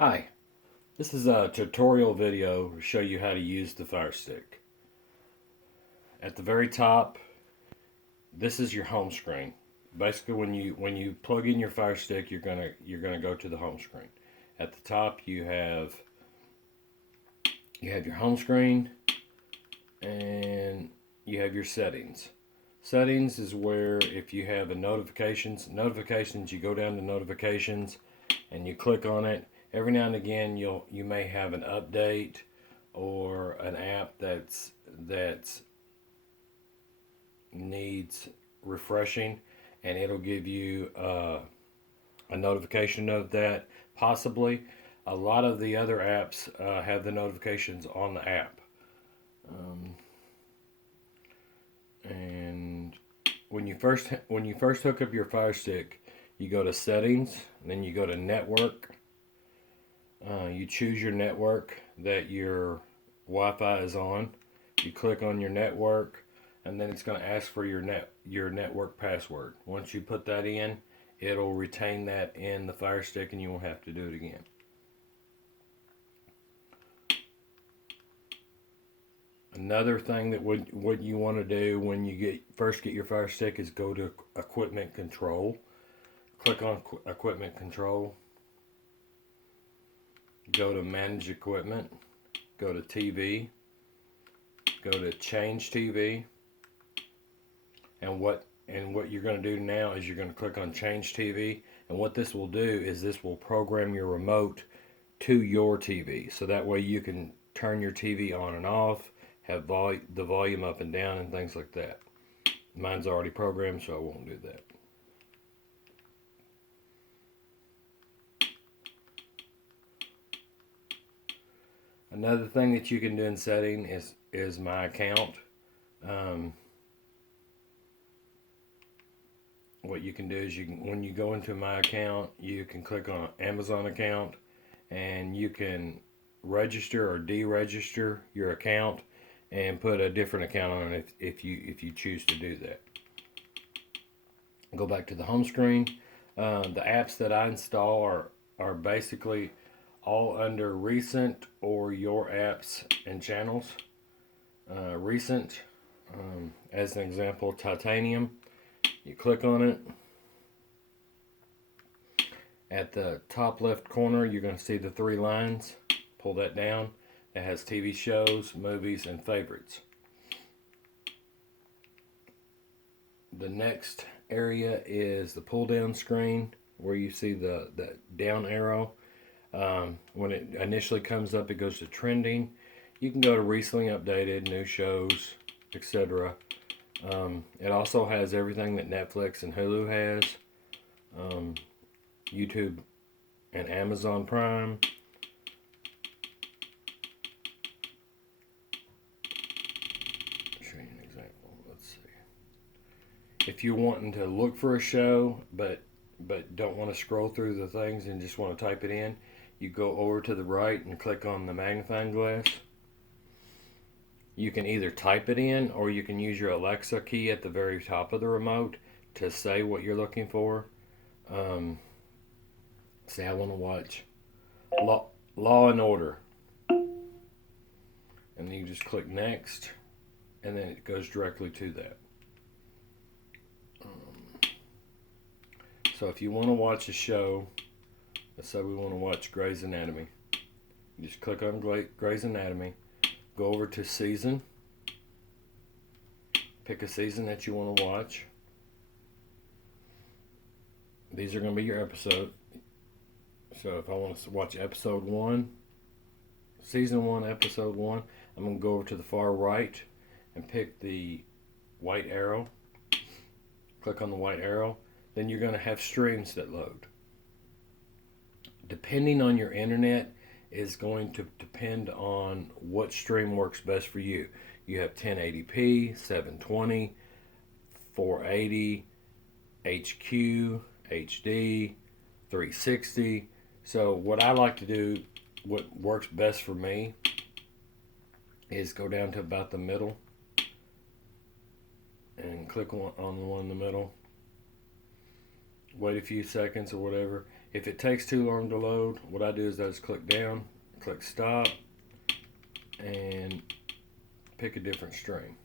Hi, this is a tutorial video to show you how to use the Firestick. At the very top, this is your home screen. Basically, when you plug in your Firestick, you're gonna go to the home screen. At the top, you have your home screen, and you have your settings. Settings is where if you have a notifications, you go down to notifications, and you click on it. Every now and again, you may have an update or an app that's needs refreshing, and it'll give you a notification of that. Possibly, a lot of the other apps have the notifications on the app. And when you first hook up your Fire Stick, you go to settings, and then you go to network. You choose your network that your Wi-Fi is on. You click on your network, and then it's going to ask for your network password. Once you put that in, it'll retain that in the Fire Stick, and you won't have to do it again. Another thing that what you want to do when you first get your Fire Stick is go to equipment control. Click on equipment control. Go to manage equipment. Go to TV. Go to change TV. And what you're going to do now is you're going to click on change TV. And what this will do is this will program your remote to your TV. So that way you can turn your TV on and off, have the volume up and down and things like that. Mine's already programmed, so I won't do that. Another thing that you can do in setting is my account. What you can do is when you go into my account, you can click on Amazon account, and you can register or deregister your account and put a different account on it if you choose to do that. Go back to the home screen. The apps that I install are basically all under recent or your apps and channels. Recent, as an example, Titanium. You click on it. At the top left corner, you're going to see the three lines. Pull that down. It has TV shows, movies, and favorites. The next area is the pull down screen, where you see the down arrow. When it initially comes up, it goes to trending. You can go to recently updated, new shows, etc. It also has everything that Netflix and Hulu has, YouTube and Amazon Prime. I'll show you an example. Let's see. If you're wanting to look for a show, but don't want to scroll through the things and just want to type it in, you go over to the right and click on the magnifying glass. You can either type it in, or you can use your Alexa key at the very top of the remote to say what you're looking for. Say I want to watch Law and Order, and then you just click next, and then it goes directly to that. So if you want to watch a show, let's say we want to watch Grey's Anatomy, you just click on Grey's Anatomy. Go over to season. Pick a season that you want to watch. These are going to be your episode. So if I want to watch episode 1, season 1, episode 1, I'm going to go over to the far right and pick the white arrow. Click on the white arrow. Then you're going to have streams that load. Depending on your internet, is going to depend on what stream works best for you. You have 1080p, 720, 480, HQ, HD, 360. So what I like to do, what works best for me, is go down to about the middle and click on the one in the middle. Wait a few seconds or whatever. If it takes too long to load, what I do is I just click down, click stop, and pick a different stream.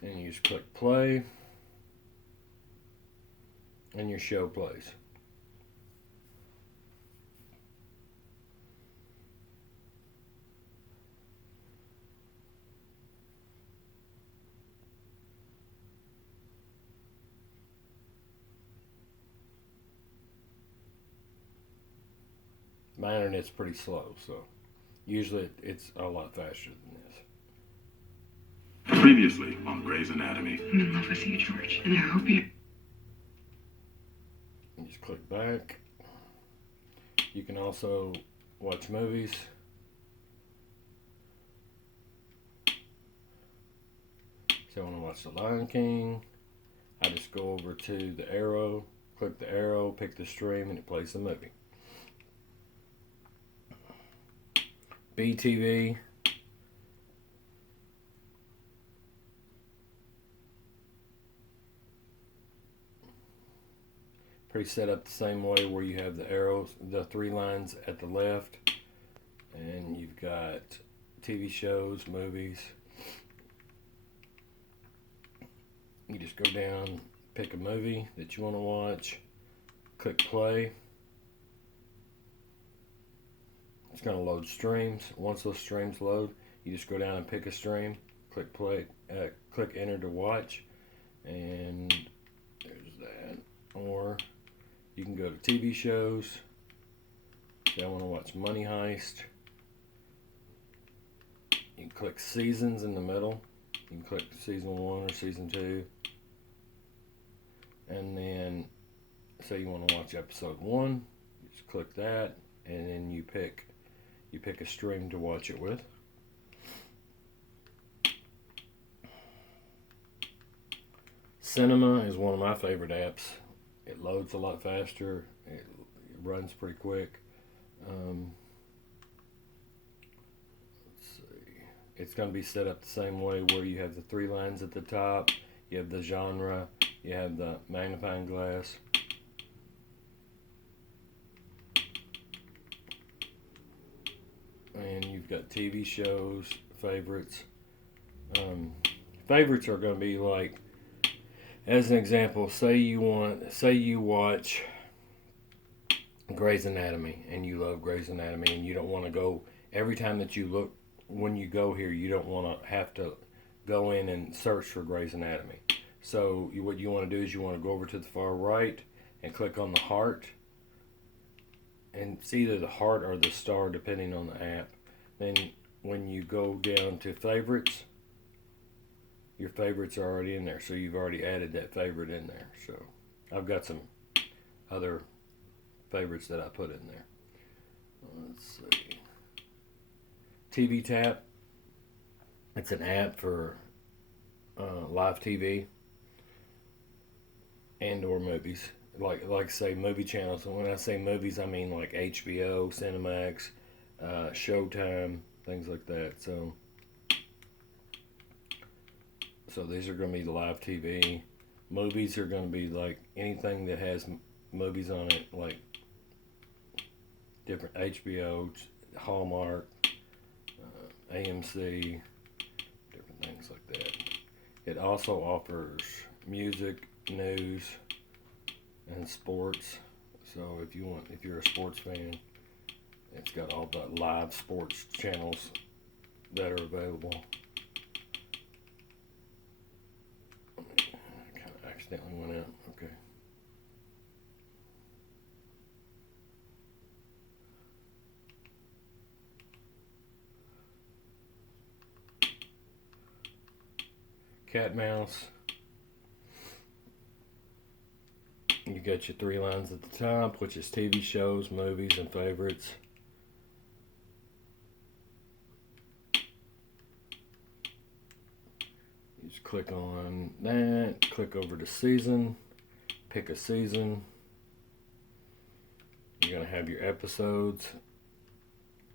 Then you just click play, and your show plays. My internet's pretty slow, so usually it's a lot faster than this. Previously on Grey's Anatomy. I'm in love with you, George, and I hope you... You just click back. You can also watch movies. So I want to watch The Lion King. I just go over to the arrow, click the arrow, pick the stream, and it plays the movie. BTV. Pretty set up the same way, where you have the arrows, the 3 lines at the left, and you've got TV shows, movies. You just go down, pick a movie that you want to watch, click play. It's going to load streams. Once those streams load, you just go down and pick a stream, click play, click enter to watch, and there's that. Or you can go to TV shows. Say I want to watch Money Heist. You can click seasons in the middle. You can click season 1 or season 2. And then say you want to watch episode 1. You just click that, and then you pick a stream to watch it with. Cinema is one of my favorite apps. It loads a lot faster. It runs pretty quick. Let's see. It's going to be set up the same way, where you have the 3 lines at the top. You have the genre. You have the magnifying glass. And you've got TV shows, favorites. Favorites are going to be like, as an example, say you watch Grey's Anatomy, and you love Grey's Anatomy, and you don't want to go every time that you look, when you go here, you don't want to have to go in and search for Grey's Anatomy. So what you want to do is you want to go over to the far right and click on the heart. And it's either the heart or the star, depending on the app. Then when you go down to favorites, your favorites are already in there. So you've already added that favorite in there. So I've got some other favorites that I put in there. Let's see. TV Tap. It's an app for live TV and or movies. Like say movie channels. And when I say movies, I mean like HBO, Cinemax, Showtime, things like that. So these are going to be the live TV. Movies are going to be like anything that has movies on it, like different HBO, Hallmark, AMC, different things like that. It also offers music, news, and sports. So if you're a sports fan, it's got all the live sports channels that are available. I kind of accidentally went out. Okay. Cat Mouse. You got your 3 lines at the top, which is TV shows, movies, and favorites. You just click on that, click over to season, pick a season. You're going to have your episodes,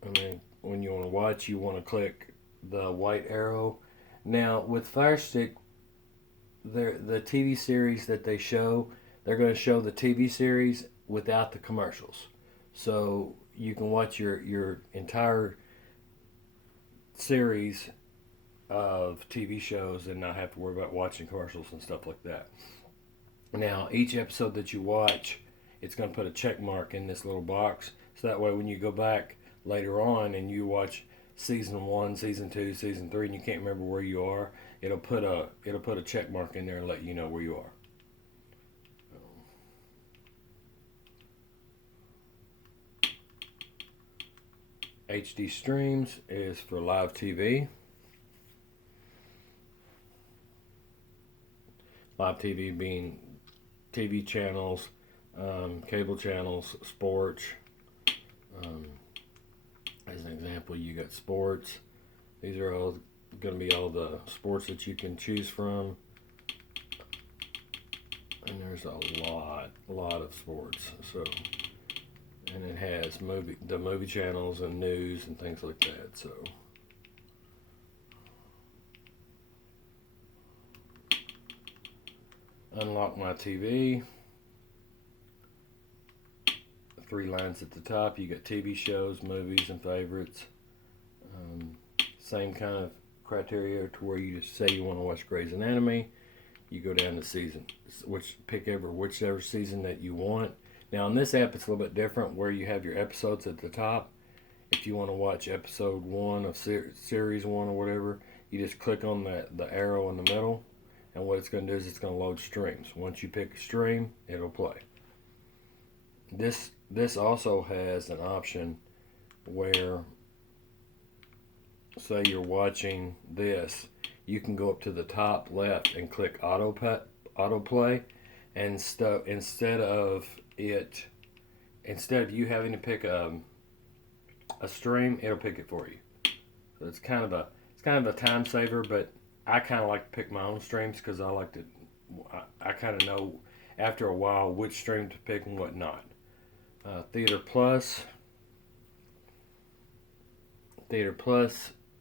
and then to watch, you want to click the white arrow. Now with Firestick, the TV series that they show, they're going to show the TV series without the commercials, so you can watch your entire series of TV shows and not have to worry about watching commercials and stuff like that. Now, each episode that you watch, it's going to put a check mark in this little box, so that way when you go back later on and you watch season 1, season 2, season 3, and you can't remember where you are, it'll put a check mark in there and let you know where you are. HD streams is for live TV. Live TV being TV channels, cable channels, sports. As an example, you got sports. These are all going to be all the sports that you can choose from. And there's a lot of sports. So, and it has the movie channels and news and things like that. So, unlock my TV. 3 lines at the top. You got TV shows, movies, and favorites. Same kind of criteria to where you just say you want to watch Grey's Anatomy. You go down to season, whichever season that you want. Now on this app, it's a little bit different where you have your episodes at the top. If you want to watch episode 1 of series 1 or whatever, you just click on the arrow in the middle, and what it's going to do is it's going to load streams. Once you pick a stream, it'll play. This also has an option where, say you're watching this, you can go up to the top left and click autoplay, and instead of you having to pick a stream, it'll pick it for you. So it's kind of a time saver, but I kind of like to pick my own streams because I kind of know after a while which stream to pick and what not. Theater Plus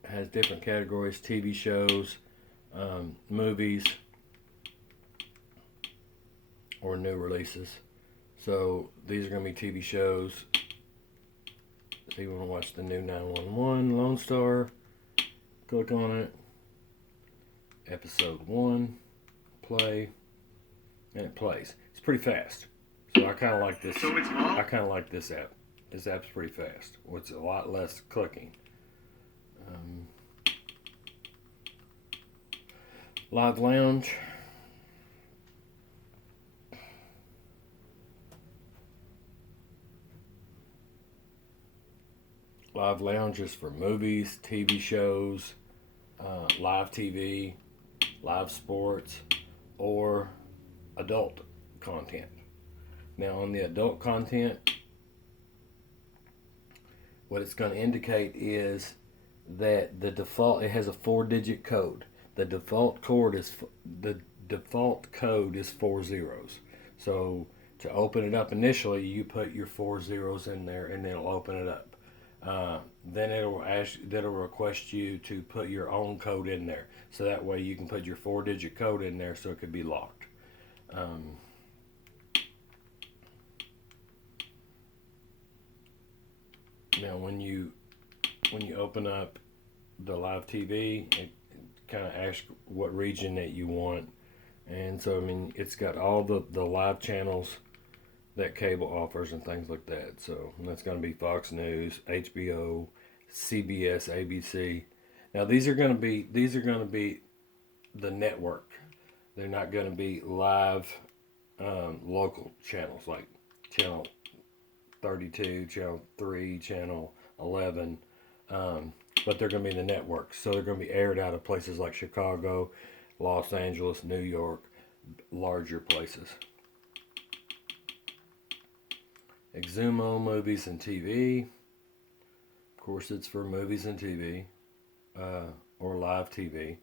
has different categories: TV shows, movies, or new releases. So these are going to be TV shows. So you want to watch the new 911 Lone Star, click on it. Episode 1, play, and it plays. It's pretty fast. So I kind of like this. I kind of like this app. This app's pretty fast. It's a lot less clicking. Live Lounge. Live Lounge is for movies, TV shows, live TV, live sports, or adult content. Now on the adult content, what it's going to indicate is that it has a 4-digit code. The default code is 4 zeros. So to open it up initially, you put your 4 zeros in there, and it'll open it up. Then that'll request you to put your own code in there, so that way you can put your 4-digit code in there, so it could be locked. Now, when you open up the live TV, it kind of asks what region that you want, and so I mean it's got all the live channels that cable offers and things like that. So that's going to be Fox News, HBO, CBS, ABC. Now these are going to be the network. They're not going to be live local channels like channel 32, channel 3, channel 11. But they're going to be the networks. So they're going to be aired out of places like Chicago, Los Angeles, New York, larger places. Exumo Movies and TV. Of course, it's for movies and TV, or live TV.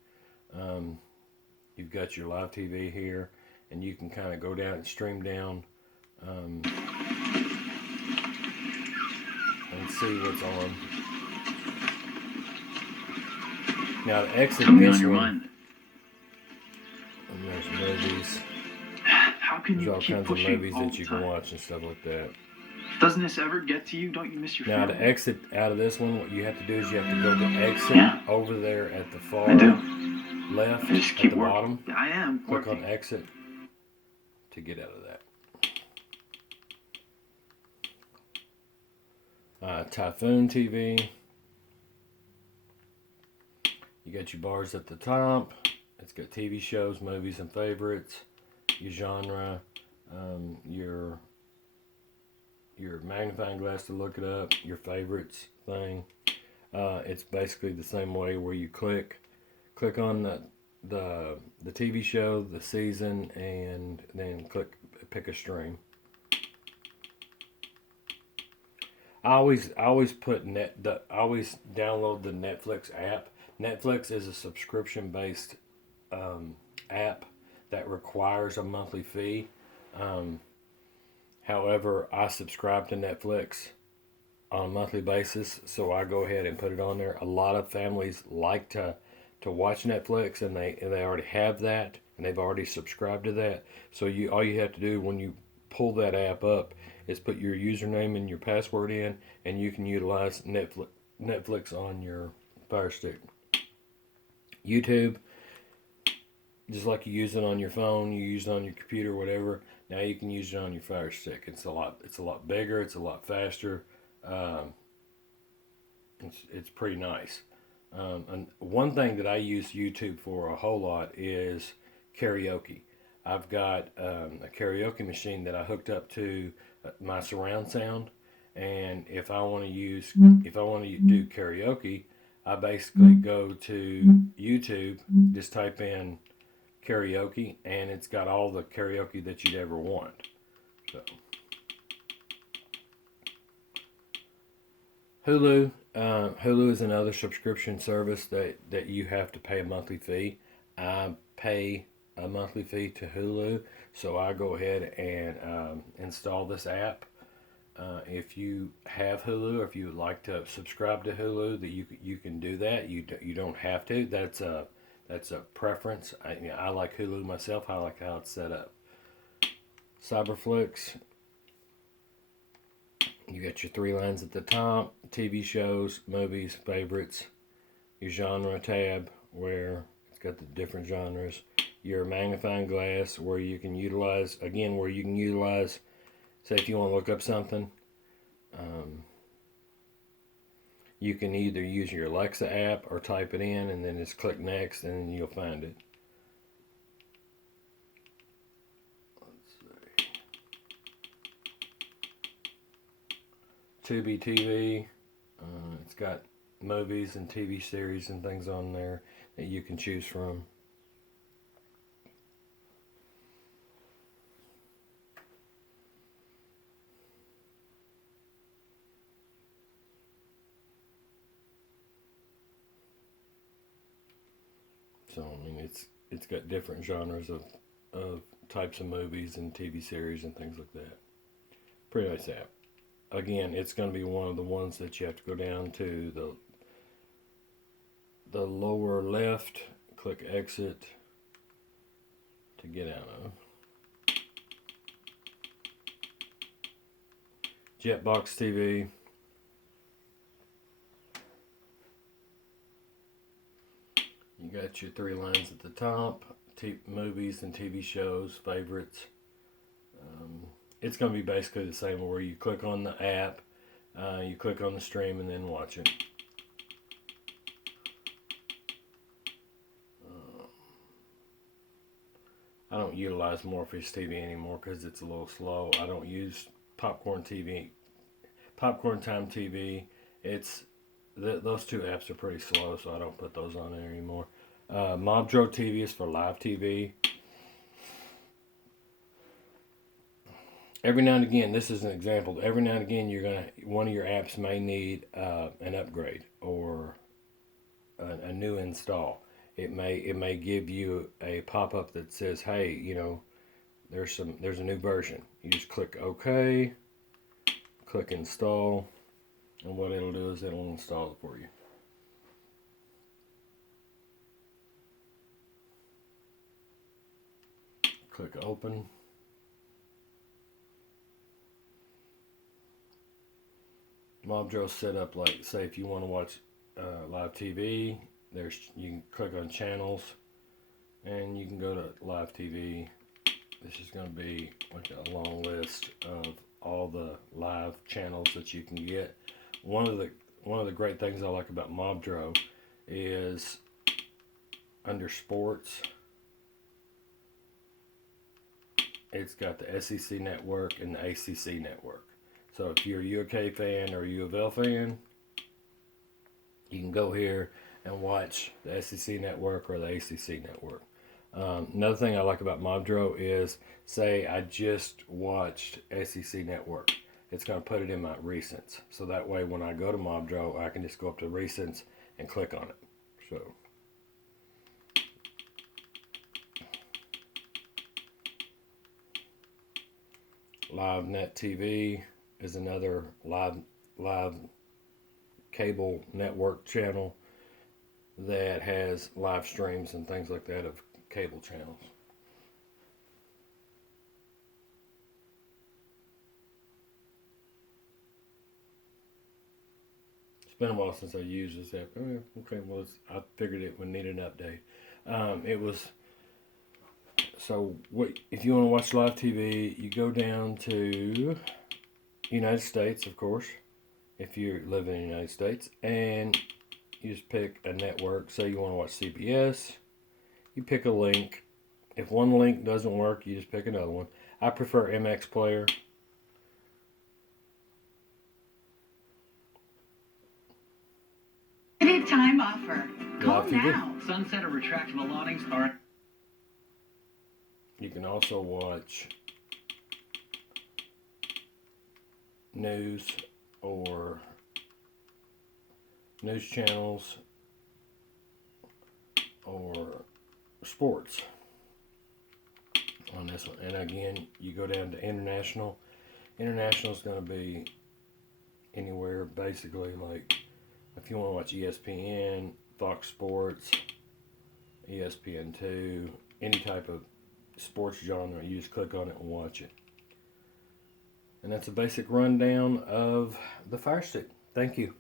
You've got your live TV here, and you can kind of go down and stream down and see what's on. Now to exit Something this on your one, mind? and there's movies. How can There's you all keep kinds of pushing movies all that the you can time? watch and stuff like that. Doesn't this ever get to you? Don't you miss your Now family? to exit out of this one, what you have to do is you have to go to exit Yeah. over there at the far I do. left I just at keep the working. bottom. Yeah, I am Click working. on exit to get out of that. Typhoon TV. You got your bars at the top. It's got TV shows, movies, and favorites. Your genre. Your magnifying glass to look it up. Your favorites thing. It's basically the same way where you click on the TV show, the season, and then pick a stream. I always put I always download the Netflix app. Netflix is a subscription based app that requires a monthly fee. However, I subscribe to Netflix on a monthly basis, so I go ahead and put it on there. A lot of families like to watch Netflix, and they already have that, and they've already subscribed to that. So all you have to do when you pull that app up is put your username and your password in, and you can utilize Netflix on your Firestick. YouTube, just like you use it on your phone, you use it on your computer, whatever. Now you can use it on your Firestick. It's a lot bigger. It's a lot faster. It's pretty nice. And one thing that I use YouTube for a whole lot is karaoke. I've got a karaoke machine that I hooked up to my surround sound, and if I want to do karaoke, I basically go to YouTube, just type in karaoke, and it's got all the karaoke that you'd ever want. So Hulu. Hulu is another subscription service that you have to pay a monthly fee. I pay a monthly fee to Hulu, so I go ahead and install this app. If you have Hulu, or if you would like to subscribe to Hulu, that you can do that. You don't have to. That's a preference. I like Hulu myself. I like how it's set up. Cyberflix. You got your 3 lines at the top: TV shows, movies, favorites. Your genre tab, where it's got the different genres. Your magnifying glass, where you can utilize, say if you want to look up something, you can either use your Alexa app or type it in and then just click next, and then you'll find it. Tubi TV. It's got movies and TV series and things on there that you can choose from. So I mean, it's got different genres of types of movies and TV series and things like that. Pretty nice app. Again, it's going to be one of the ones that you have to go down to the lower left, click exit to get out of. Jetbox TV. You got your 3 lines at the top: movies and TV shows, favorites. It's going to be basically the same where you click on the app, you click on the stream, and then watch it. I don't utilize Morpheus TV anymore because it's a little slow. I don't use Popcorn TV, Popcorn Time TV. Those 2 apps are pretty slow, so I don't put those on there anymore. Mobdro TV is for live TV. Every now and again, this is an example. Every now and again, one of your apps may need an upgrade or a new install. It may give you a pop up that says, "Hey, there's a new version." You just click OK, click install, and what it'll do is it'll install it for you. Click open. Mobdrill's set up like, say, if you want to watch live TV, you can click on channels, and you can go to live TV. This is going to be like a long list of all the live channels that you can get. One of the great things I like about Mobdrill is under sports, it's got the SEC network and the ACC network. So if you're a UK fan or a U of L fan, you can go here and watch the SEC network or the ACC network. Another thing I like about Mobdrill is, say I just watched SEC network, it's going to put it in my recents. So that way when I go to Mobdrill, I can just go up to recents and click on it. So Live Net TV is another live cable network channel that has live streams and things like that of cable channels. It's been a while since I used this app. Oh, yeah, okay, well, I figured it would need an update. So if you want to watch live TV, you go down to United States, of course, if you live in the United States, and you just pick a network. Say you want to watch CBS, you pick a link. If one link doesn't work, you just pick another one. I prefer MX Player. Limited time offer. Call Live TV. now. Sunset or retractable awnings are. You can also watch news or news channels or sports on this one. And again, you go down to international. International is going to be anywhere, basically, like if you want to watch ESPN, Fox Sports, ESPN2, any type of sports genre, you just click on it and watch it. And that's a basic rundown of the Firestick. Thank you.